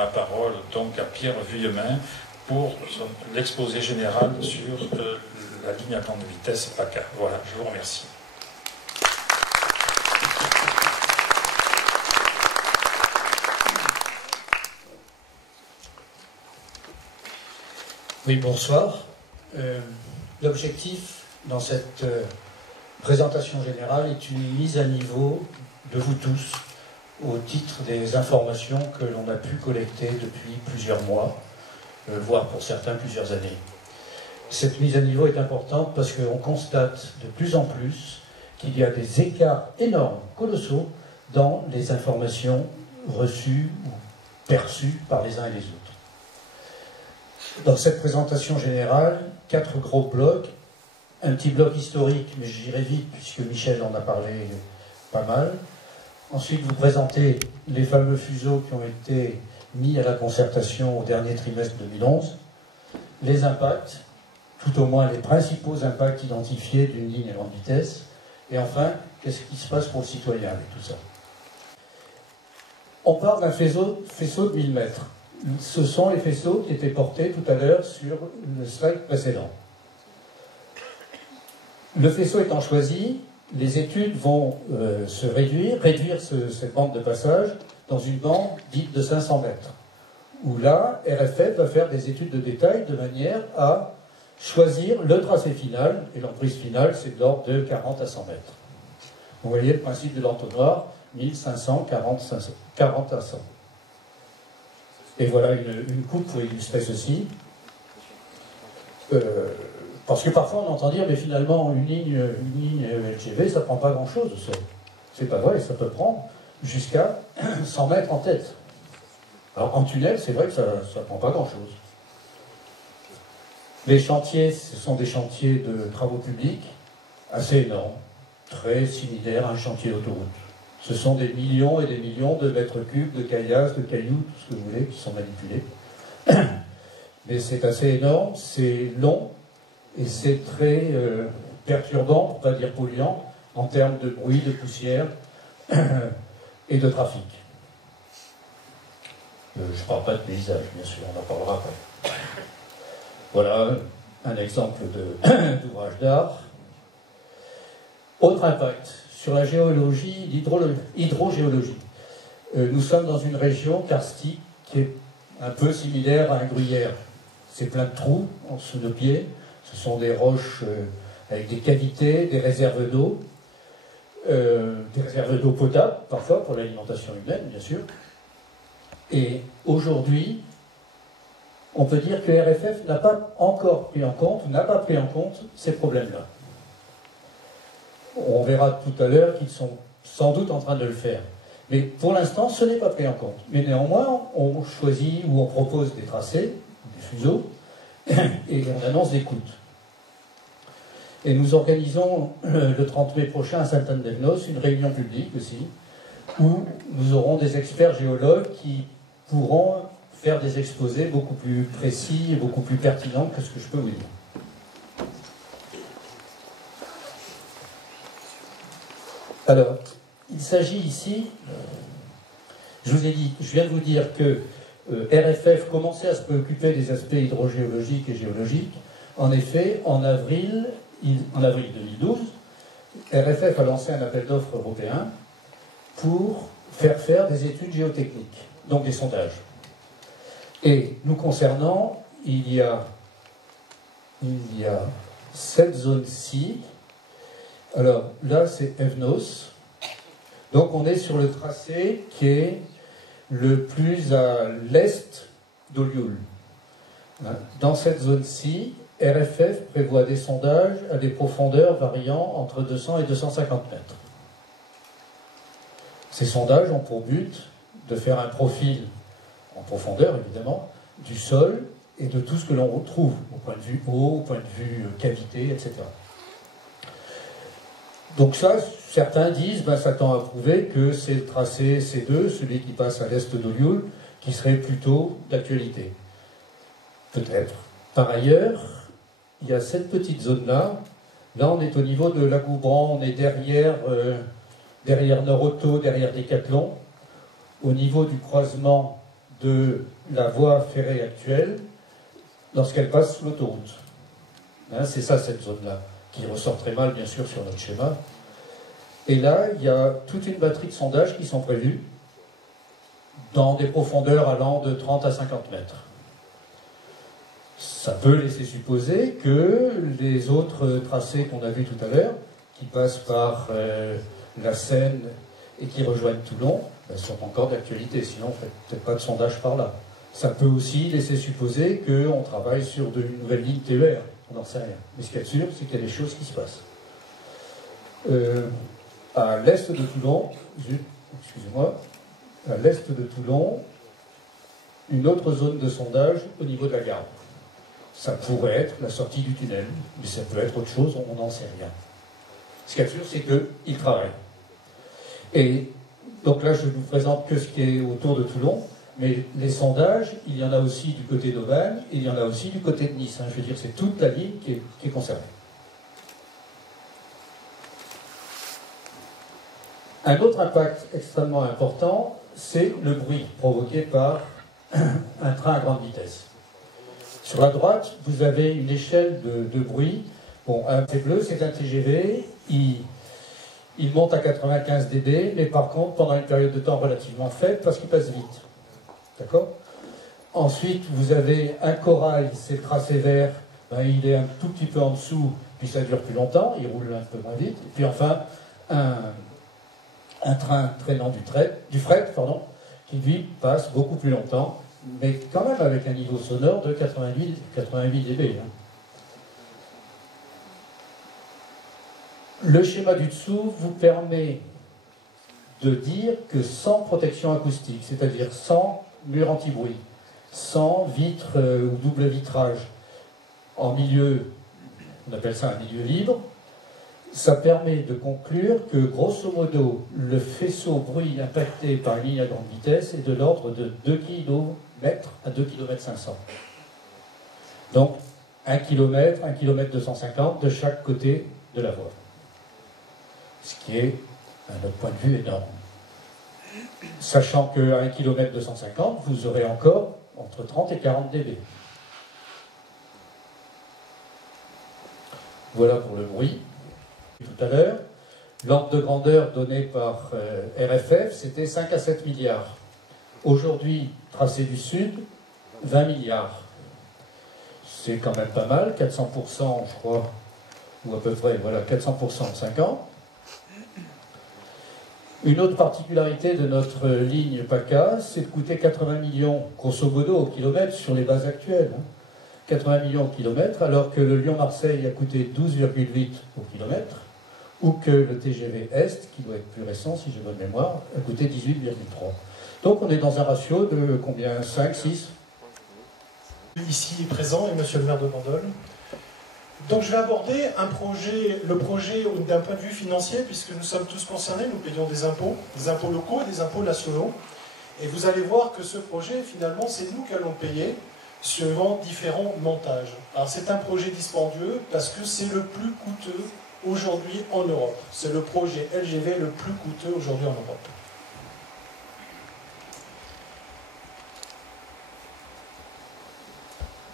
La parole donc à Pierre Vuillemin pour l'exposé général sur la ligne à grande vitesse PACA. Voilà, je vous remercie. Oui, bonsoir. L'objectif dans cette présentation générale est une mise à niveau de vous tous au titre des informations que l'on a pu collecter depuis plusieurs mois, voire pour certains plusieurs années. Cette mise à niveau est importante parce qu'on constate de plus en plus qu'il y a des écarts énormes, colossaux, dans les informations reçues ou perçues par les uns et les autres. Dans cette présentation générale, 4 gros blocs, un petit bloc historique, mais j'irai vite puisque Michel en a parlé pas mal. Ensuite, vous présentez les fameux fuseaux qui ont été mis à la concertation au dernier trimestre 2011, les impacts, tout au moins les principaux impacts identifiés d'une ligne à grande vitesse, et enfin, qu'est-ce qui se passe pour le citoyen avec tout ça. On parle d'un faisceau de 1000 mètres. Ce sont les faisceaux qui étaient portés tout à l'heure sur le slide précédent. Le faisceau étant choisi, les études vont se réduire cette bande de passage dans une bande dite de 500 mètres, où là, RFF va faire des études de détail de manière à choisir le tracé final, et l'emprise finale, c'est de l'ordre de 40 à 100 mètres. Vous voyez le principe de l'entonnoir, 1500, 40 à 100. Et voilà une coupe pour illustrer ceci. Parce que parfois on entend dire, mais finalement, une ligne LGV, ça ne prend pas grand-chose. C'est pas vrai, ça peut prendre jusqu'à 100 mètres en tête. Alors en tunnel, c'est vrai que ça ne prend pas grand-chose. Les chantiers, ce sont des chantiers de travaux publics assez énormes, très similaires à un chantier d'autoroute. Ce sont des millions et des millions de mètres cubes, de caillasses, de cailloux, tout ce que vous voulez, qui sont manipulés. Mais c'est assez énorme, c'est long, et c'est très perturbant, pour ne pas dire polluant, en termes de bruit, de poussière et de trafic. Je ne parle pas de paysage, bien sûr, on en parlera après. Voilà un exemple d'ouvrage d'art. Autre impact sur la géologie, l'hydrogéologie. Nous sommes dans une région karstique qui est un peu similaire à un gruyère. C'est plein de trous en dessous de pieds. Ce sont des roches avec des cavités, des réserves d'eau potables, parfois pour l'alimentation humaine, bien sûr. Et aujourd'hui, on peut dire que RFF n'a pas encore pris en compte, ces problèmes-là. On verra tout à l'heure qu'ils sont sans doute en train de le faire. Mais pour l'instant, ce n'est pas pris en compte. Mais néanmoins, on choisit ou on propose des tracés, des fuseaux, et on annonce des coûts. Et nous organisons le 30 mai prochain à Sainte-Anne-d'Evnos une réunion publique aussi, où nous aurons des experts géologues qui pourront faire des exposés beaucoup plus précis et beaucoup plus pertinents que ce que je peux vous dire. Alors, il s'agit ici, je viens de vous dire que RFF commençait à se préoccuper des aspects hydrogéologiques et géologiques. En effet, en avril 2012, RFF a lancé un appel d'offres européen pour faire des études géotechniques, donc des sondages. Et nous concernant, il y a cette zone-ci. Alors là, c'est Evnos. Donc on est sur le tracé qui est le plus à l'est d'Olioul. Dans cette zone-ci, RFF prévoit des sondages à des profondeurs variant entre 200 et 250 mètres. Ces sondages ont pour but de faire un profil en profondeur, évidemment, du sol et de tout ce que l'on retrouve, au point de vue eau, au point de vue cavité, etc. Donc ça, certains disent, ça tend à prouver que c'est le tracé C2, celui qui passe à l'est d'Olioul, qui serait plutôt d'actualité. Peut-être. Par ailleurs, il y a cette petite zone-là. Là, on est au niveau de Lagoubran, on est derrière Nord-Auto, derrière Décathlon, au niveau du croisement de la voie ferrée actuelle lorsqu'elle passe sous l'autoroute. Hein, c'est ça, cette zone-là, qui ressort très mal, bien sûr, sur notre schéma. Et là, il y a toute une batterie de sondages qui sont prévus dans des profondeurs allant de 30 à 50 mètres. Ça peut laisser supposer que les autres tracés qu'on a vus tout à l'heure, qui passent par la Seine et qui rejoignent Toulon, sont encore d'actualité, sinon on ne fait peut-être pas de sondage par là. Ça peut aussi laisser supposer qu'on travaille sur de nouvelles lignes TER, on n'en sait rien. Mais ce qu'il y a de sûr, c'est qu'il y a des choses qui se passent. À l'est de Toulon, excusez-moi, à l'est de Toulon, une autre zone de sondage au niveau de la gare. Ça pourrait être la sortie du tunnel, mais ça peut être autre chose, on n'en sait rien. Ce qu'il y a de sûr, c'est qu'ils travaillent. Et donc là, je ne vous présente que ce qui est autour de Toulon, mais les sondages, il y en a aussi du côté d'Aubagne, et il y en a aussi du côté de Nice. Hein. Je veux dire, c'est toute la ligne qui est concernée. Un autre impact extrêmement important, c'est le bruit provoqué par un train à grande vitesse. Sur la droite, vous avez une échelle de bruit. Bon, un T bleu, c'est un TGV. Il monte à 95 dB, mais par contre, pendant une période de temps relativement faible, parce qu'il passe vite. D'accord? Ensuite, vous avez un corail, c'est le tracé vert. Ben, il est un tout petit peu en dessous, puis ça dure plus longtemps, il roule un peu moins vite. Et puis enfin, un train traînant du fret, qui lui passe beaucoup plus longtemps, mais quand même avec un niveau sonore de 88 dB. Hein. Le schéma du dessous vous permet de dire que sans protection acoustique, c'est-à-dire sans mur anti-bruit, sans vitre ou double vitrage, en milieu, on appelle ça un milieu libre, ça permet de conclure que, grosso modo, le faisceau bruit impacté par une ligne à grande vitesse est de l'ordre de 2 km à 2 km 500. Donc, 1 km, 1 km 250 de chaque côté de la voie. Ce qui est, à notre point de vue, énorme. Sachant qu'à 1 km 250, vous aurez encore entre 30 et 40 dB. Voilà pour le bruit. Tout à l'heure, l'ordre de grandeur donné par RFF, c'était 5 à 7 milliards. Aujourd'hui, tracé du Sud, 20 milliards. C'est quand même pas mal, 400%, je crois, ou à peu près, voilà, 400% en 5 ans. Une autre particularité de notre ligne PACA, c'est de coûter 80 millions, grosso modo, au kilomètre sur les bases actuelles. 80 millions au kilomètre, alors que le Lyon-Marseille a coûté 12,8 au kilomètre, ou que le TGV Est, qui doit être plus récent, si j'ai bonne mémoire, a coûté 18,3. Donc on est dans un ratio de combien? 5, 6? Ici présent, et monsieur le maire de Bandol. Donc je vais aborder le projet d'un point de vue financier, puisque nous sommes tous concernés, nous payons des impôts locaux et des impôts nationaux. Et vous allez voir que ce projet, finalement, c'est nous qui allons le payer, suivant différents montages. Alors c'est un projet dispendieux, parce que c'est le plus coûteux aujourd'hui en Europe. C'est le projet LGV le plus coûteux aujourd'hui en Europe.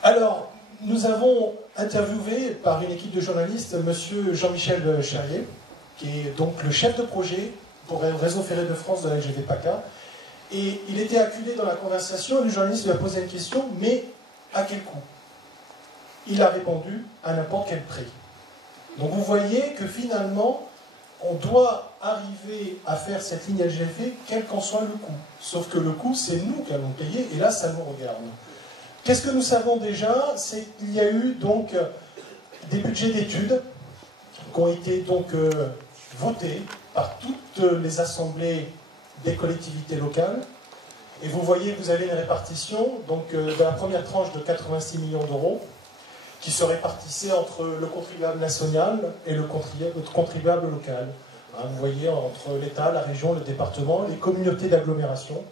Alors, nous avons interviewé par une équipe de journalistes monsieur Jean-Michel Charrier, qui est donc le chef de projet pour le réseau ferré de France de la LGV PACA. Et il était acculé dans la conversation, et le journaliste lui a posé une question, mais à quel coût? Il a répondu à n'importe quel prix. Donc vous voyez que finalement, on doit arriver à faire cette ligne LGV, quel qu'en soit le coût. Sauf que le coût, c'est nous qui allons payer, et là, ça nous regarde. Qu'est-ce que nous savons déjà? C'est qu'il y a eu donc des budgets d'études qui ont été donc votés par toutes les assemblées des collectivités locales. Et vous voyez que vous avez une répartition donc, de la première tranche de 86 millions d'euros qui se répartissait entre le contribuable national et le contribuable local. Hein, vous voyez entre l'État, la région, le département, les communautés d'agglomération.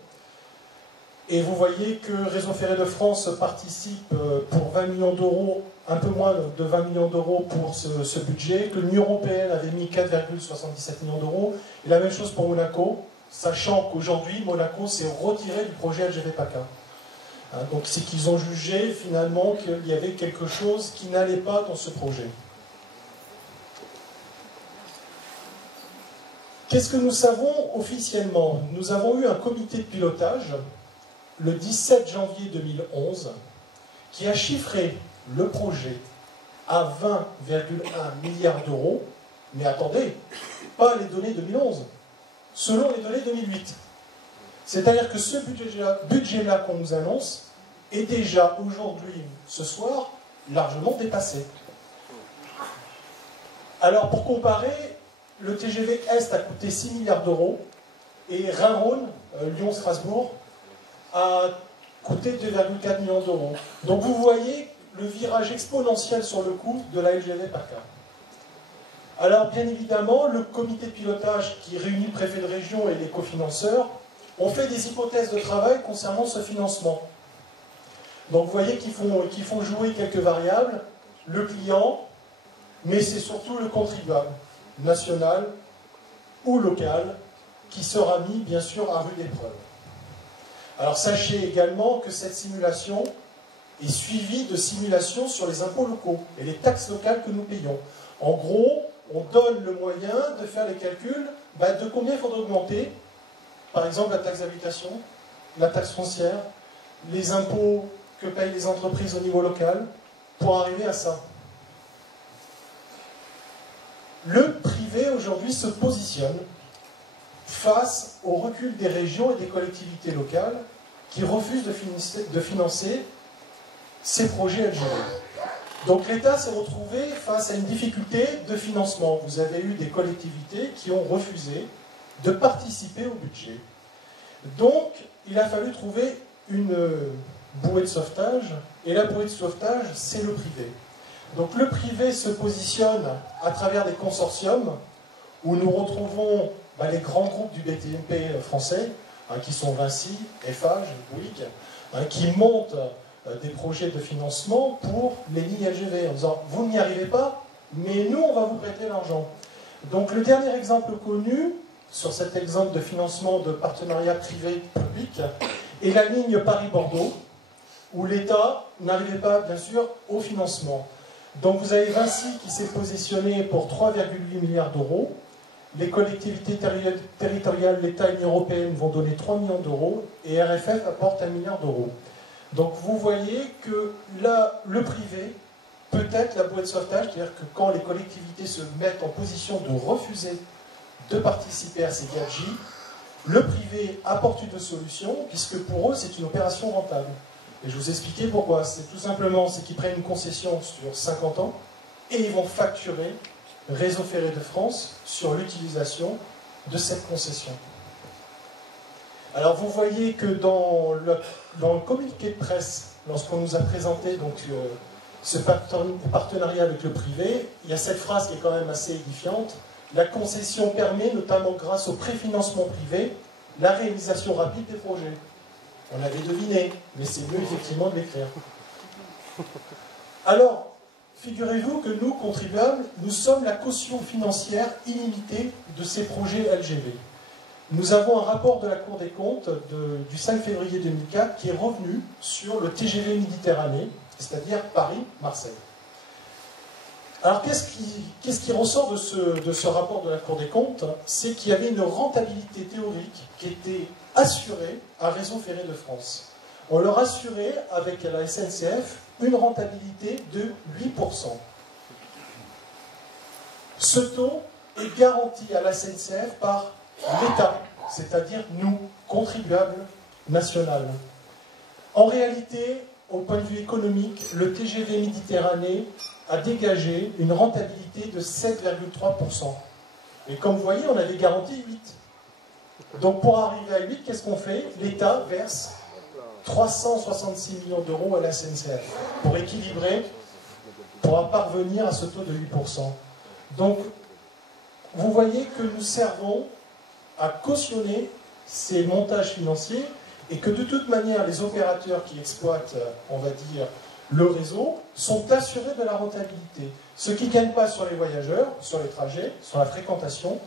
Et vous voyez que Réseau Ferré de France participe pour 20 millions d'euros, un peu moins de 20 millions d'euros pour ce budget, que l'Union européenne avait mis 4,77 millions d'euros, et la même chose pour Monaco, sachant qu'aujourd'hui, Monaco s'est retiré du projet LGV PACA. Donc c'est qu'ils ont jugé finalement qu'il y avait quelque chose qui n'allait pas dans ce projet. Qu'est-ce que nous savons officiellement? Nous avons eu un comité de pilotage le 17 janvier 2011 qui a chiffré le projet à 20,1 milliards d'euros. Mais attendez, pas les données 2011, selon les données 2008. C'est-à-dire que ce budget-là qu'on nous annonce est déjà aujourd'hui, ce soir, largement dépassé. Alors pour comparer, le TGV Est a coûté 6 milliards d'euros et Rhin-Rhône, Lyon-Strasbourg, a coûté 2,4 millions d'euros. Donc vous voyez le virage exponentiel sur le coût de la LGV PACA. Alors bien évidemment, le comité de pilotage qui réunit le préfet de région et les cofinanceurs ont fait des hypothèses de travail concernant ce financement. Donc vous voyez qu'ils font jouer quelques variables, le client, mais c'est surtout le contribuable, national ou local, qui sera mis bien sûr à rude épreuve. Alors sachez également que cette simulation est suivie de simulations sur les impôts locaux et les taxes locales que nous payons. En gros, on donne le moyen de faire les calculs de combien il faudra augmenter, par exemple la taxe d'habitation, la taxe foncière, les impôts que payent les entreprises au niveau local, pour arriver à ça. Le privé aujourd'hui se positionne face au recul des régions et des collectivités locales qui refusent de financer ces projets LGV. Donc l'État s'est retrouvé face à une difficulté de financement. Vous avez eu des collectivités qui ont refusé de participer au budget. Donc il a fallu trouver une bouée de sauvetage, et la bouée de sauvetage, c'est le privé. Donc le privé se positionne à travers des consortiums où nous retrouvons les grands groupes du BTP français, qui sont Vinci, Eiffage, Bouygues, qui montent des projets de financement pour les lignes LGV, en disant « vous n'y arrivez pas, mais nous, on va vous prêter l'argent ». Donc le dernier exemple connu, sur cet exemple de financement de partenariat privé-public, est la ligne Paris-Bordeaux, où l'État n'arrivait pas, bien sûr, au financement. Donc vous avez Vinci qui s'est positionné pour 3,8 milliards d'euros. Les collectivités territoriales, l'État et l'Union européenne vont donner 3 millions d'euros et RFF apporte 1 milliard d'euros. Donc vous voyez que là, le privé peut être la bouée de sauvetage, c'est-à-dire que quand les collectivités se mettent en position de refuser de participer à ces gadgets, le privé apporte une solution, puisque pour eux, c'est une opération rentable. Et je vous expliquais pourquoi. C'est tout simplement, c'est qu'ils prennent une concession sur 50 ans et ils vont facturer Réseau Ferré de France sur l'utilisation de cette concession. Alors vous voyez que dans le communiqué de presse, lorsqu'on nous a présenté donc, ce partenariat avec le privé, il y a cette phrase qui est quand même assez édifiante. La concession permet, notamment grâce au préfinancement privé, la réalisation rapide des projets. On l'avait deviné, mais c'est mieux effectivement de l'écrire. Alors, figurez-vous que nous, contribuables, nous sommes la caution financière illimitée de ces projets LGV. Nous avons un rapport de la Cour des comptes du 5 février 2004 qui est revenu sur le TGV Méditerranée, c'est-à-dire Paris-Marseille. Alors, qu'est-ce qui ressort de ce rapport de la Cour des comptes? C'est qu'il y avait une rentabilité théorique qui était assurée à Réseau Ferré de France. On leur assurait, avec la SNCF, une rentabilité de 8%. Ce taux est garanti à la SNCF par l'État, c'est-à-dire nous, contribuables nationaux. En réalité, au point de vue économique, le TGV Méditerranée a dégagé une rentabilité de 7,3%. Et comme vous voyez, on avait garanti 8%. Donc pour arriver à 8%, qu'est-ce qu'on fait? L'État verse 366 millions d'euros à la SNCF pour équilibrer, pour parvenir à ce taux de 8%. Donc, vous voyez que nous servons à cautionner ces montages financiers et que de toute manière, les opérateurs qui exploitent, on va dire, le réseau, sont assurés de la rentabilité. Ceux qui ne gagnent pas sur les voyageurs, sur les trajets, sur la fréquentation,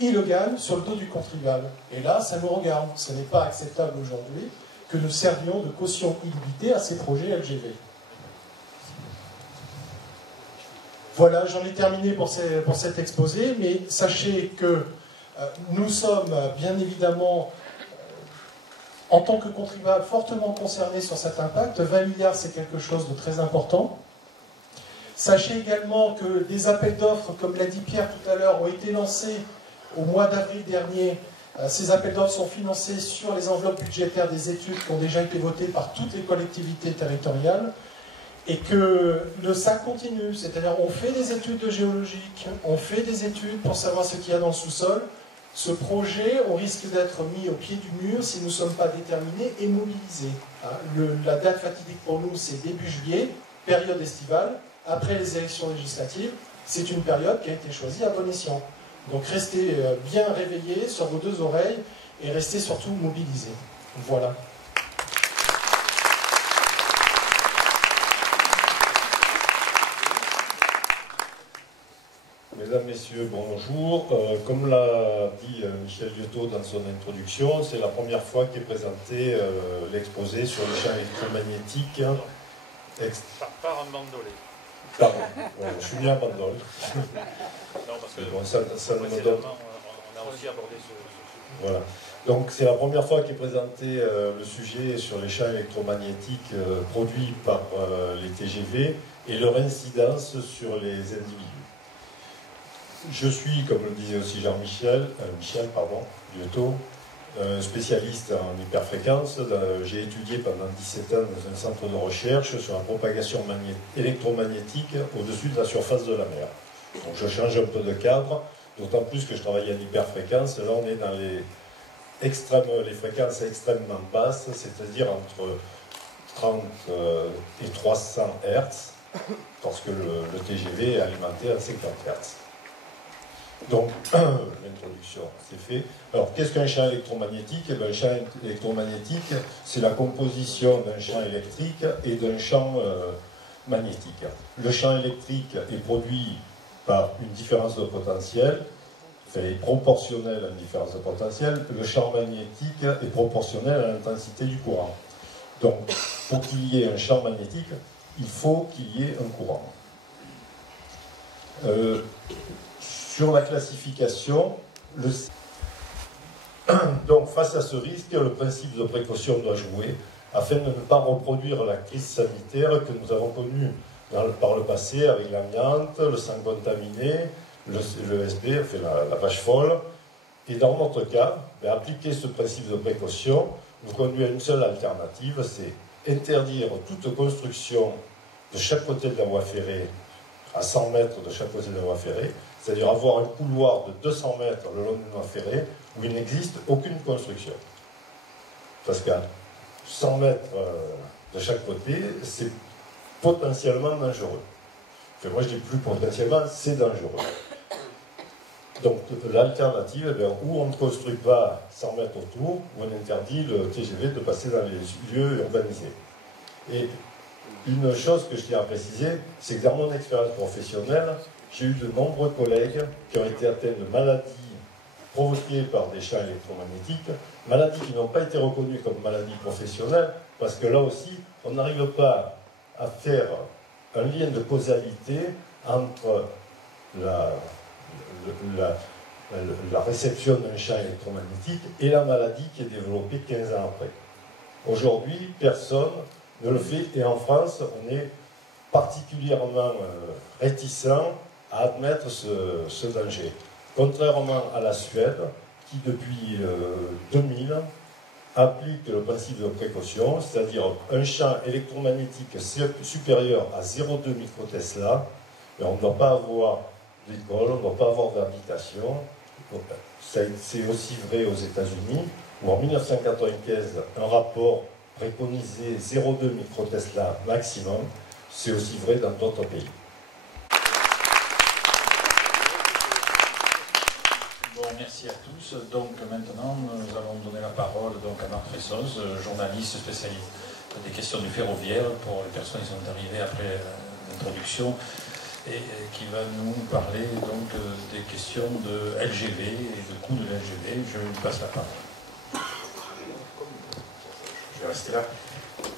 ils le gagnent sur le dos du contribuable. Et là, ça nous regarde. Ce n'est pas acceptable aujourd'hui. que nous servions de caution illimitée à ces projets LGV. Voilà, j'en ai terminé pour cet exposé, mais sachez que nous sommes bien évidemment, en tant que contribuables, fortement concernés sur cet impact. 20 milliards, c'est quelque chose de très important. Sachez également que des appels d'offres, comme l'a dit Pierre tout à l'heure, ont été lancés au mois d'avril dernier. Ces appels d'offres sont financés sur les enveloppes budgétaires des études qui ont déjà été votées par toutes les collectivités territoriales. Et que ça continue, c'est-à-dire on fait des études géologiques, on fait des études pour savoir ce qu'il y a dans le sous-sol. Ce projet, on risque d'être mis au pied du mur si nous ne sommes pas déterminés et mobilisés. La date fatidique pour nous, c'est début juillet, période estivale, après les élections législatives. C'est une période qui a été choisie à bon escient. Donc restez bien réveillés sur vos deux oreilles et restez surtout mobilisés. Voilà. Mesdames, Messieurs, bonjour. Comme l'a dit Michel Liotto dans son introduction, c'est la première fois qu'est présenté l'exposé sur le champ électromagnétique. Par un bandolé. Pardon, je suis bien bandol. Non, parce que bon, ça me donne... on a aussi abordé ce sujet. Voilà. Donc c'est la première fois qu'est présenté le sujet sur les champs électromagnétiques produits par les TGV et leur incidence sur les individus. Je suis, comme le disait aussi Jean-Michel, Liotto, spécialiste en hyperfréquence. J'ai étudié pendant 17 ans dans un centre de recherche sur la propagation électromagnétique au-dessus de la surface de la mer. Donc je change un peu de cadre, d'autant plus que je travaille en hyperfréquence. Là, on est dans les fréquences extrêmement basses, c'est-à-dire entre 30 et 300 Hz, parce que le TGV est alimenté à 50 Hz. Donc, l'introduction, c'est fait. Alors, qu'est-ce qu'un champ électromagnétique? Un champ électromagnétique, c'est la composition d'un champ électrique et d'un champ magnétique. Le champ électrique est produit par une différence de potentiel, est proportionnel à une différence de potentiel. Le champ magnétique est proportionnel à l'intensité du courant. Donc, pour qu'il y ait un champ magnétique, il faut qu'il y ait un courant. Sur la classification, donc face à ce risque, le principe de précaution doit jouer afin de ne pas reproduire la crise sanitaire que nous avons connue par le passé avec l'amiante, le sang contaminé, le SB, enfin la vache folle. Et dans notre cas, appliquer ce principe de précaution nous conduit à une seule alternative, c'est interdire toute construction de chaque côté de la voie ferrée, à 100 mètres de chaque côté de la voie ferrée, c'est-à-dire avoir un couloir de 200 mètres le long d'une voie ferrée où il n'existe aucune construction. Parce qu'à 100 mètres de chaque côté, c'est potentiellement dangereux. Enfin, moi je dis plus potentiellement, c'est dangereux. Donc l'alternative, où on ne construit pas 100 mètres autour, où on interdit le TGV de passer dans les lieux urbanisés. Et une chose que je tiens à préciser, c'est que dans mon expérience professionnelle, j'ai eu de nombreux collègues qui ont été atteints de maladies provoquées par des champs électromagnétiques, maladies qui n'ont pas été reconnues comme maladies professionnelles, parce que là aussi, on n'arrive pas à faire un lien de causalité entre la réception d'un champ électromagnétique et la maladie qui est développée 15 ans après. Aujourd'hui, personne ne le fait, et en France, on est particulièrement réticent à admettre ce danger. Contrairement à la Suède, qui depuis 2000 applique le principe de précaution, c'est-à-dire un champ électromagnétique supérieur à 0,2 microtesla, mais on ne doit pas avoir d'école, on ne doit pas avoir d'habitation. C'est aussi vrai aux États-Unis, où en 1995, un rapport préconisait 0,2 microtesla maximum. C'est aussi vrai dans d'autres pays. Bon, merci à tous. Donc maintenant, nous allons donner la parole donc, à Marc Fressoz, journaliste spécialiste des questions du ferroviaire, pour les personnes qui sont arrivées après l'introduction, et qui va nous parler donc des questions de LGV et de coût de l'LGV. Je lui passe la parole. Je vais rester là.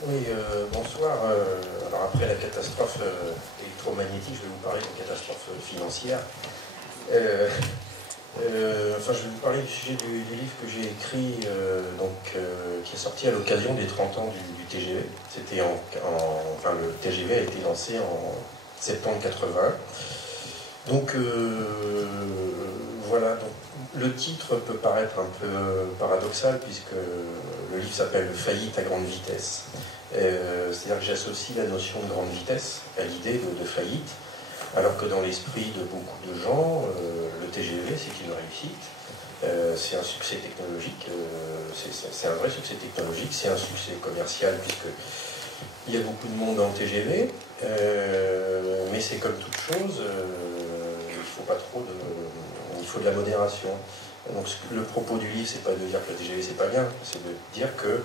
Oui, bonsoir. Alors après la catastrophe électromagnétique, je vais vous parler de la catastrophe financière. Enfin, je vais vous parler du sujet du livre que j'ai écrit, qui est sorti à l'occasion des 30 ans du TGV. C'était enfin, le TGV a été lancé en septembre 80. Donc voilà, donc, le titre peut paraître un peu paradoxal puisque le livre s'appelle « Faillite à grande vitesse ». C'est-à-dire que j'associe la notion de grande vitesse à l'idée de faillite, alors que dans l'esprit de beaucoup de gens, le TGV c'est une réussite, c'est un succès technologique, c'est un vrai succès technologique, c'est un succès commercial puisque il y a beaucoup de monde dans le TGV, mais c'est comme toute chose, il faut de la modération. Donc le propos du livre, c'est pas de dire que le TGV c'est pas bien, c'est de dire que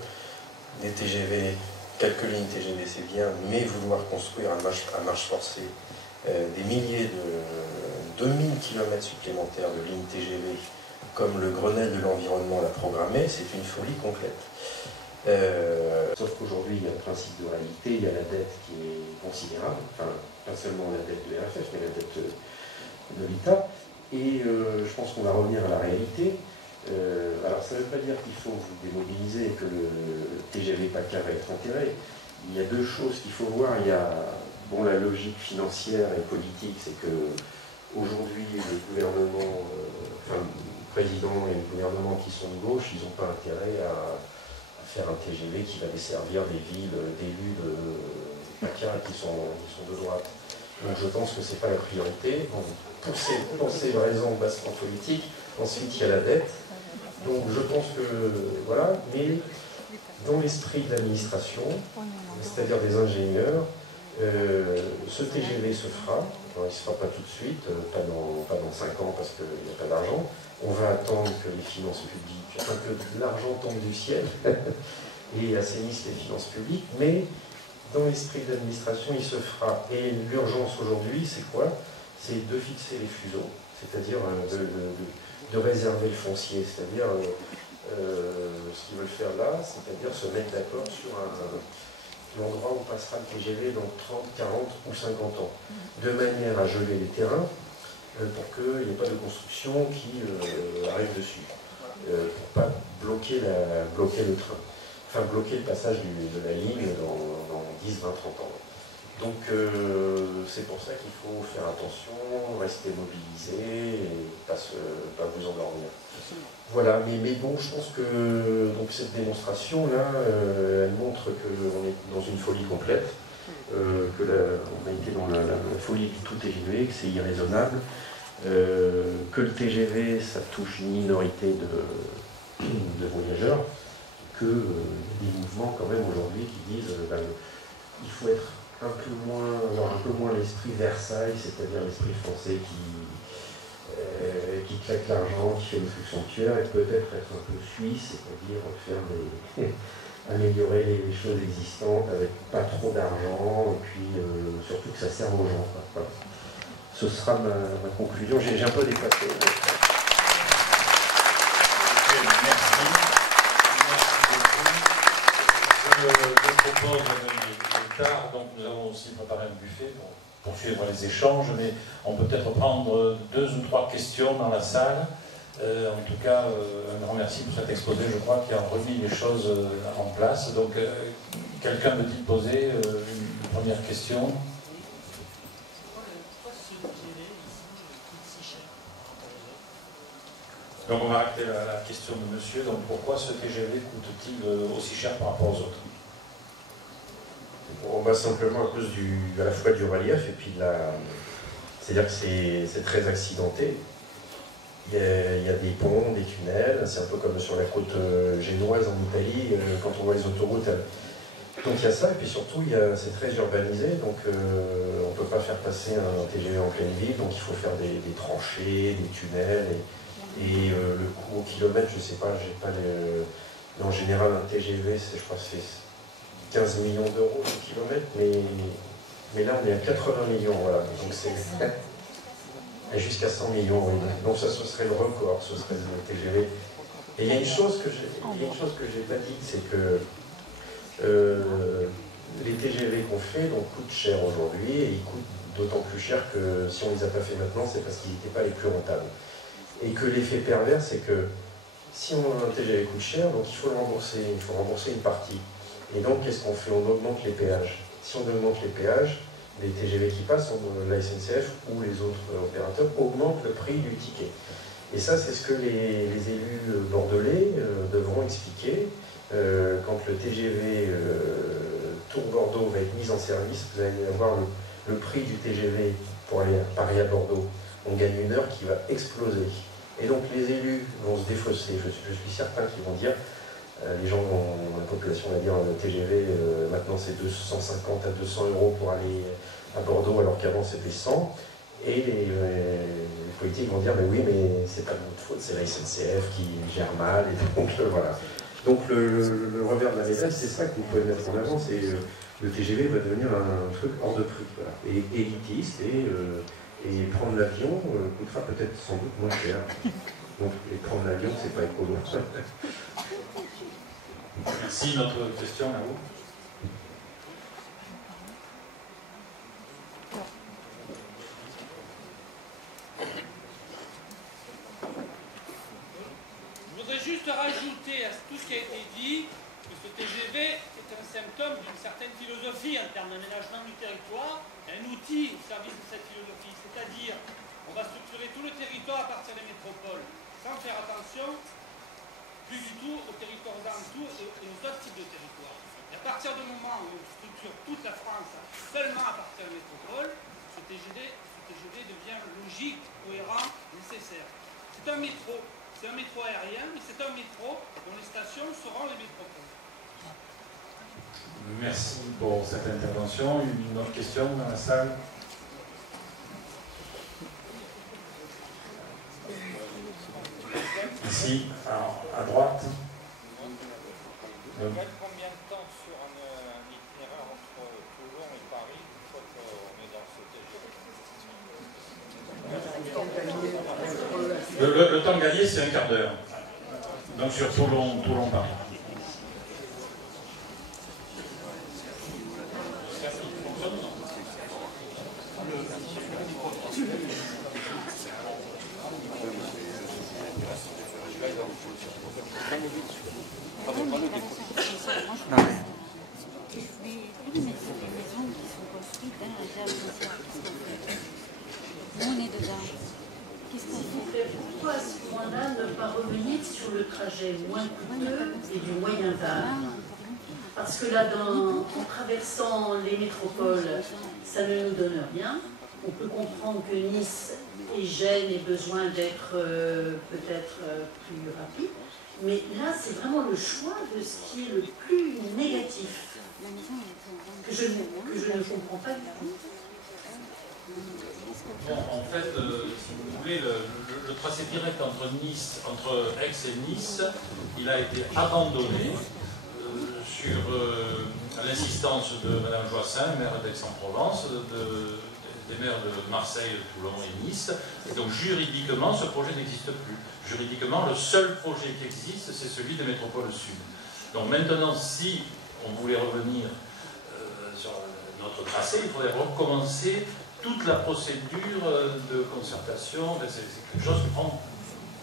des TGV, quelques lignes TGV c'est bien, mais vouloir construire à marche forcée des milliers de 2000 km supplémentaires de lignes TGV, comme le Grenelle de l'environnement l'a programmé, c'est une folie complète. Sauf qu'aujourd'hui, il y a un principe de réalité, il y a la dette qui est considérable, enfin, pas seulement la dette de RFF, mais la dette de l'État. Et je pense qu'on va revenir à la réalité. Alors, ça ne veut pas dire qu'il faut vous démobiliser et que le TGV PACA va être enterré. Il y a deux choses qu'il faut voir. Il y a la logique financière et politique, c'est que aujourd'hui, le gouvernement, le président et le gouvernement qui sont de gauche, ils n'ont pas intérêt à faire un TGV qui va desservir des villes d'élus de PACA qui sont de droite. Donc je pense que ce n'est pas la priorité. Donc, pour ces raisons bassement politiques, ensuite il y a la dette. Donc je pense que, voilà, mais dans l'esprit de l'administration, c'est-à-dire des ingénieurs, ce TGV se fera. Alors, il ne se fera pas tout de suite, pas dans 5 ans parce qu'il n'y a pas d'argent. On va attendre que les finances publiques, enfin que l'argent tombe du ciel et assainisse les finances publiques, mais dans l'esprit de l'administration, il se fera. Et l'urgence aujourd'hui, c'est quoi? C'est de fixer les fuseaux, c'est-à-dire de réserver le foncier, c'est-à-dire ce qu'ils veulent faire là, c'est-à-dire se mettre d'accord sur l'endroit où passera le TGV dans 30, 40 ou 50 ans, de manière à geler les terrains pour qu'il n'y ait pas de construction qui arrive dessus, pour ne pas bloquer le train, enfin bloquer le passage de la ligne dans 10, 20, 30 ans. Donc c'est pour ça qu'il faut faire attention, rester mobilisé et pas vous endormir. Voilà, mais bon, je pense que donc, cette démonstration-là, elle montre qu'on est dans une folie complète, qu'on a été dans la folie du tout TGV, que c'est irraisonnable, que le TGV, ça touche une minorité de voyageurs, que des mouvements quand même aujourd'hui qui disent il faut être avoir un peu moins l'esprit Versailles, c'est-à-dire l'esprit français qui claque l'argent, qui fait des trucs somptuaires, et peut-être être un peu suisse, c'est-à-dire faire améliorer les choses existantes avec pas trop d'argent, et puis surtout que ça serve aux gens. Voilà. Ce sera ma conclusion. J'ai un peu dépassé. Merci. Je propose tard, donc nous avons aussi préparé un buffet pour poursuivre les échanges, mais on peut peut-être prendre 2 ou 3 questions dans la salle. En tout cas, un grand merci pour cet exposé, je crois, qui a remis les choses en place. Donc, quelqu'un veut-il poser une première question? Donc on va acter la question de monsieur. Donc pourquoi ce TGV coûte-t-il aussi cher par rapport aux autres? On va simplement à cause à la fois du relief et puis c'est-à-dire que c'est très accidenté. Il y a des ponts, des tunnels, c'est un peu comme sur la côte génoise en Italie, quand on voit les autoroutes. Donc il y a ça, et puis surtout c'est très urbanisé, donc on ne peut pas faire passer un TGV en pleine ville, donc il faut faire des tranchées, des tunnels, et le coût au kilomètre, je ne sais pas, j'ai pas mais en général un TGV, je crois que c'est 15 millions d'euros au kilomètre, mais là on est à 80 millions, voilà, donc c'est jusqu'à 100 millions, oui. Donc ça, ce serait le record, ce serait le TGV. Et il y a une chose que j'ai pas dite, c'est que Les TGV qu'on fait donc, coûtent cher aujourd'hui et ils coûtent d'autant plus cher que si on ne les a pas fait maintenant, c'est parce qu'ils n'étaient pas les plus rentables. Et que l'effet pervers, c'est que si un TGV coûte cher, donc il faut le rembourser, il faut rembourser une partie. Et donc, qu'est-ce qu'on fait? On augmente les péages. Si on augmente les péages, les TGV qui passent, la SNCF ou les autres opérateurs augmentent le prix du ticket. Et ça, c'est ce que les élus bordelais devront expliquer. Quand le TGV Tours-Bordeaux va être mis en service, vous allez avoir le prix du TGV pour aller à Paris à Bordeaux. On gagne une heure qui va exploser. Et donc les élus vont se défausser. Je suis certain qu'ils vont dire, la population va dire, le TGV, maintenant c'est 250 à 200 € pour aller à Bordeaux, alors qu'avant c'était 100. Et les politiques vont dire, mais oui, mais c'est pas de notre faute, c'est la SNCF qui gère mal. Et donc voilà. Donc le revers de la médaille, c'est ça que vous pouvez mettre en avant, c'est le TGV va devenir un truc hors de prix, voilà, et élitiste, et prendre l'avion coûtera peut-être sans doute moins cher. Donc prendre l'avion, c'est pas écolo. Merci. Notre question là-haut. Je voudrais juste rajouter à tout ce qui a été dit que ce TGV est un symptôme d'une certaine philosophie en termes d'aménagement du territoire, un outil au service de cette philosophie, c'est-à-dire on va structurer tout le territoire à partir des métropoles, sans faire attention plus du tout aux territoires alentours et aux autres types de territoires. Et à partir du moment où on structure toute la France seulement à partir des métropoles, ce TGV devient logique, cohérent, nécessaire. C'est un métro. C'est un métro aérien, mais c'est un métro dont les stations seront les métropoles. Merci pour cette intervention. Une autre question dans la salle? Ici, à droite. On gagne combien de temps sur un itinéraire entre Toulon et Paris une fois qu'on est dans ce TGV? Le temps gagné, c'est un quart d'heure. Donc sur Toulon-Paris. Pourquoi à ce moment-là ne pas revenir sur le trajet moins coûteux et du moyen VAR? Parce que là, en traversant les métropoles, ça ne nous donne rien. On peut comprendre que Nice et Gênes aient besoin d'être peut-être plus rapide. Mais là, c'est vraiment le choix de ce qui est le plus négatif, que je ne comprends pas du tout. Bon, en fait, si vous voulez, le tracé direct entre Aix et Nice, il a été abandonné sur l'insistance de Mme Joassin, maire d'Aix-en-Provence, des maires de Marseille, Toulon et Nice. Et donc juridiquement, ce projet n'existe plus. Juridiquement, le seul projet qui existe, c'est celui de Métropole Sud. Donc maintenant, si on voulait revenir sur notre tracé, il faudrait recommencer toute la procédure de concertation. C'est quelque chose qui prend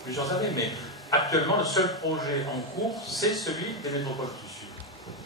plusieurs années. Mais actuellement, le seul projet en cours, c'est celui des Métropoles Sud.